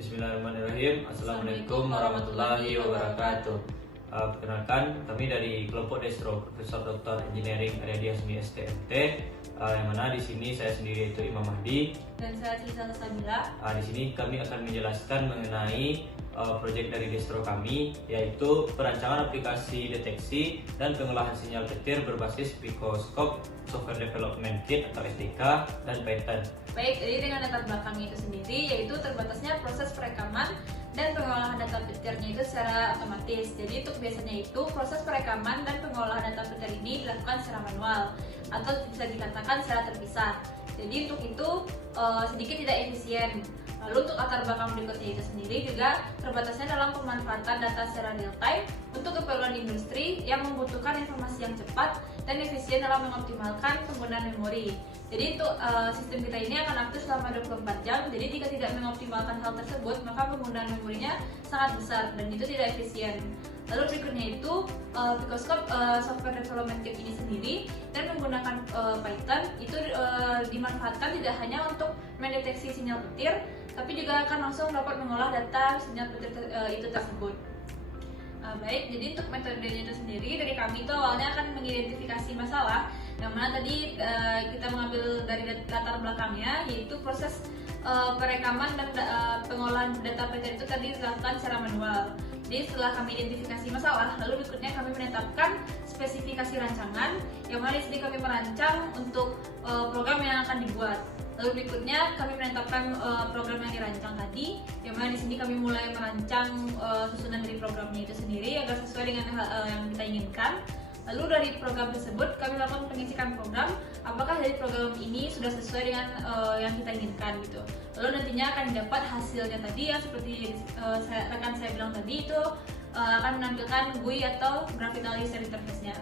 Bismillahirrahmanirrahim. Assalamualaikum warahmatullahi wabarakatuh. Perkenalkan, kami dari kelompok Destro Profesor Dr. Engineering Arya Diasmi STMT. Yang mana di sini saya sendiri yaitu Imam Mahdi dan saya Ciza Sabila. Di sini kami akan menjelaskan mengenai proyek dari Destro kami, yaitu perancangan aplikasi deteksi dan pengolahan sinyal petir berbasis Picoscope Software Development Kit atau SDK dan Python. Baik, jadi dengan latar belakangnya itu sendiri, yaitu terbatasnya proses perekaman dan pengolahan data petirnya itu secara otomatis. Jadi untuk biasanya itu proses perekaman dan pengolahan data petir ini dilakukan secara manual atau bisa dikatakan secara terpisah. Jadi untuk itu sedikit tidak efisien. Lalu untuk latar belakang berikutnya itu sendiri juga terbatasnya dalam pemanfaatan data secara real time untuk keperluan industri yang membutuhkan informasi yang cepat dan efisien dalam mengoptimalkan penggunaan memori. Jadi untuk sistem kita ini akan aktif selama 24 jam. Jadi jika tidak mengoptimalkan hal tersebut, maka penggunaan memorinya sangat besar dan itu tidak efisien. Lalu berikutnya itu Picoscope Software Development Kit ini sendiri dan menggunakan Python itu dimanfaatkan tidak hanya untuk mendeteksi sinyal petir, tapi juga akan langsung dapat mengolah data sinyal petir itu tersebut. Baik, jadi untuk metodenya itu sendiri dari kami itu awalnya akan mengidentifikasi masalah, yang mana tadi kita mengambil dari latar belakangnya, yaitu proses perekaman dan pengolahan data petir itu tadi dilakukan secara manual. Jadi setelah kami identifikasi masalah, lalu berikutnya kami menetapkan spesifikasi rancangan, yang mana di sini kami merancang untuk program yang akan dibuat. Lalu berikutnya kami menetapkan program yang dirancang tadi, yang mana di sini kami mulai merancang susunan dari programnya itu sendiri agar sesuai dengan yang kita inginkan. Lalu dari program tersebut kami melakukan pengecekan program, apakah dari program ini sudah sesuai dengan yang kita inginkan gitu. Lalu nantinya akan didapat hasilnya tadi yang seperti rekan saya bilang tadi, itu akan menampilkan GUI atau Graphical User Interface-nya.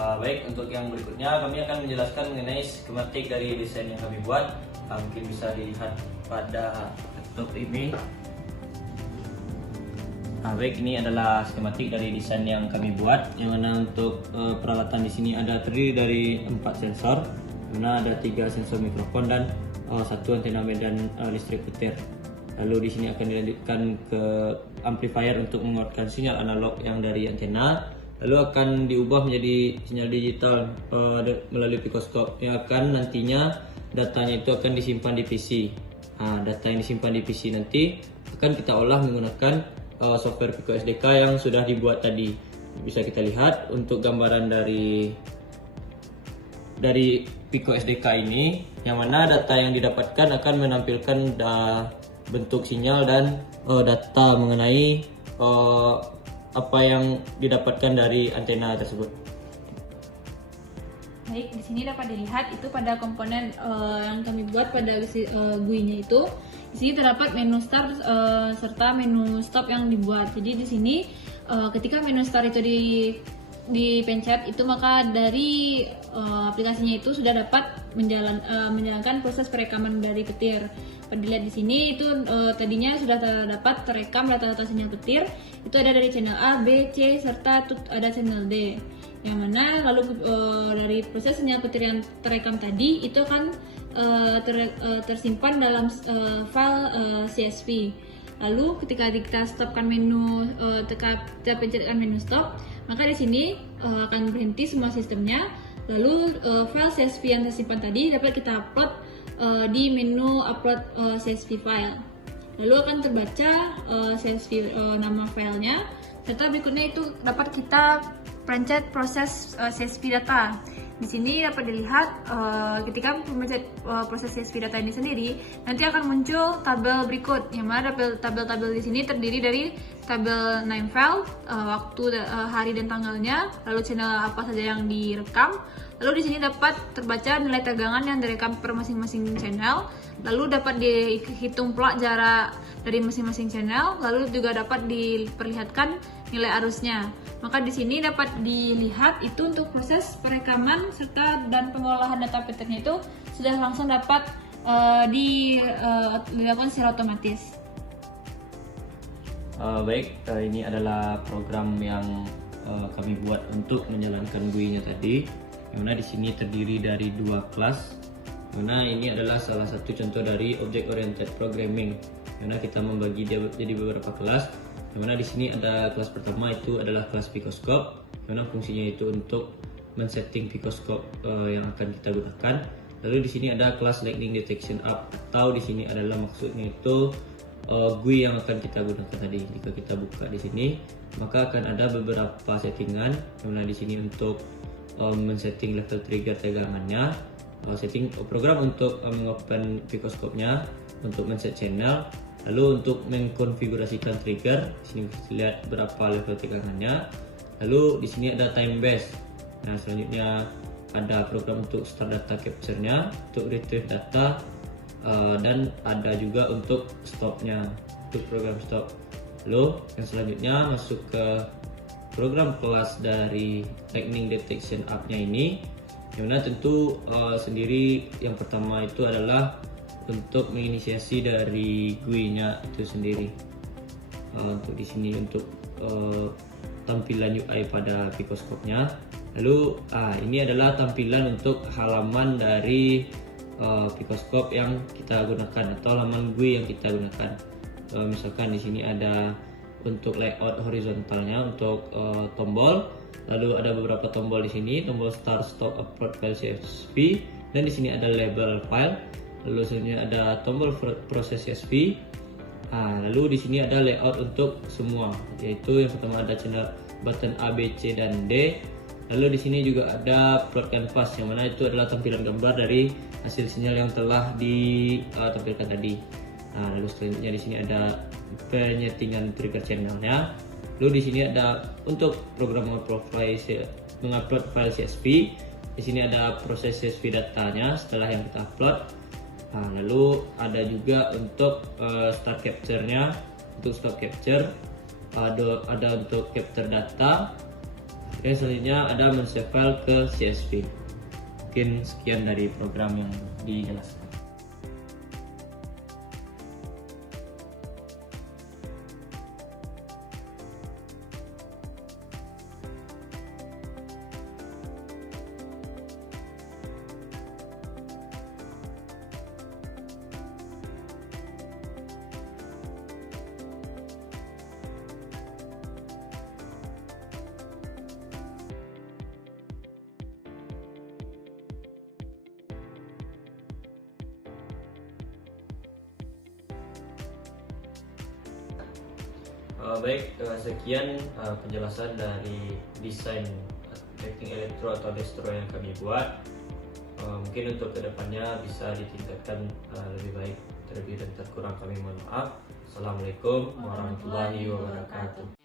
Baik, untuk yang berikutnya kami akan menjelaskan mengenai skematik dari desain yang kami buat. Mungkin bisa dilihat pada laptop ini. Baik, ini adalah skematik dari desain yang kami buat, yang mana untuk peralatan di sini terdiri dari 4 sensor, yang mana ada 3 sensor mikrofon dan 1 antena medan listrik petir. Lalu di sini akan dilanjutkan ke amplifier untuk mengeluarkan sinyal analog yang dari antena, lalu akan diubah menjadi sinyal digital melalui Picoscope, yang akan nantinya datanya itu akan disimpan di PC. Data yang disimpan di PC nanti akan kita olah menggunakan software Pico SDK yang sudah dibuat tadi. Bisa kita lihat untuk gambaran dari Pico SDK ini, yang mana data yang didapatkan akan menampilkan bentuk sinyal dan data mengenai apa yang didapatkan dari antena tersebut. Baik, di sini dapat dilihat itu pada komponen yang kami buat pada GUI-nya itu. Di sini terdapat menu start serta menu stop yang dibuat. Jadi di sini ketika menu start itu dipencet itu, maka dari aplikasinya itu sudah dapat menjalankan proses perekaman dari petir. Pada dilihat di sini itu tadinya sudah terdapat terekam data-data sinyal petir. Itu ada dari channel A, B, C serta ada channel D. Yang mana lalu dari proses sinyal petir yang terekam tadi itu kan tersimpan dalam file CSV. Lalu ketika kita stopkan menu, kita pencetkan menu stop, maka di sini akan berhenti semua sistemnya. Lalu file CSV yang tersimpan tadi dapat kita upload di menu upload CSV file. Lalu akan terbaca CSV nama filenya, serta berikutnya itu dapat kita pencet proses CSV data. Di sini dapat dilihat ketika memencet proses CSV data ini sendiri, nanti akan muncul tabel berikut, yang mana tabel-tabel di sini terdiri dari tabel name file, waktu, hari dan tanggalnya, lalu channel apa saja yang direkam. Lalu di sini dapat terbaca nilai tegangan yang direkam per masing-masing channel, lalu dapat dihitung pula jarak dari masing-masing channel, lalu juga dapat diperlihatkan nilai arusnya. Maka di sini dapat dilihat itu untuk proses perekaman serta dan pengolahan data petirnya itu sudah langsung dapat dilakukan secara otomatis. Baik, ini adalah program yang kami buat untuk menjalankan GUI-nya tadi, yang mana di sini terdiri dari 2 kelas, Mana ini adalah salah satu contoh dari object oriented programming. Karena kita membagi dia jadi beberapa kelas. Dimana di sini ada kelas pertama itu adalah kelas Picoscope. Karena fungsinya itu untuk men-setting Picoscope yang akan kita gunakan. Lalu di sini ada kelas Lightning Detection App, atau di sini adalah maksudnya itu GUI yang akan kita gunakan tadi. Jika kita buka di sini, maka akan ada beberapa settingan. Dimana di sini untuk men-setting level trigger tegangannya, setting program untuk mengopen Picoscope-nya, untuk men-set channel, lalu untuk mengkonfigurasikan trigger. Di sini bisa lihat berapa level tegangannya. Lalu di sini ada time base. Nah, selanjutnya ada program untuk start data capture-nya, untuk retrieve data, dan ada juga untuk stop-nya, untuk program stop. Lalu yang selanjutnya masuk ke program kelas dari Lightning Detection App-nya ini, yang mana tentu sendiri yang pertama itu adalah untuk menginisiasi dari GUI-nya itu sendiri. Untuk di sini untuk tampilan UI pada Picoscope-nya. Lalu ini adalah tampilan untuk halaman dari Picoscope yang kita gunakan, atau halaman GUI yang kita gunakan. Misalkan di sini ada untuk layout horizontalnya untuk tombol, lalu ada beberapa tombol di sini, tombol start, stop, upload file CSV, dan di sini ada label file. Lalu selanjutnya ada tombol proses CSV. Lalu di sini ada layout untuk semua, yaitu yang pertama ada channel button A, B, C, dan D. Lalu di sini juga ada plot canvas, yang mana itu adalah tampilan gambar dari hasil sinyal yang telah ditampilkan tadi. Lalu selanjutnya di sini ada penyetingan trigger channelnya. Lalu di sini ada untuk program mengupload file CSV. Di sini ada proses CSV datanya setelah yang kita upload. Lalu ada juga untuk start capture-nya. Untuk stop capture ada untuk capture data. Dan selanjutnya ada men-save file ke CSV. Mungkin sekian dari program yang dijelaskan. Baik, sekian penjelasan dari desain Lightning Electro atau Destro yang kami buat. Mungkin untuk kedepannya bisa ditingkatkan lebih baik. Terlebih dan terkurang kami mohon maaf. Assalamualaikum warahmatullahi wabarakatuh.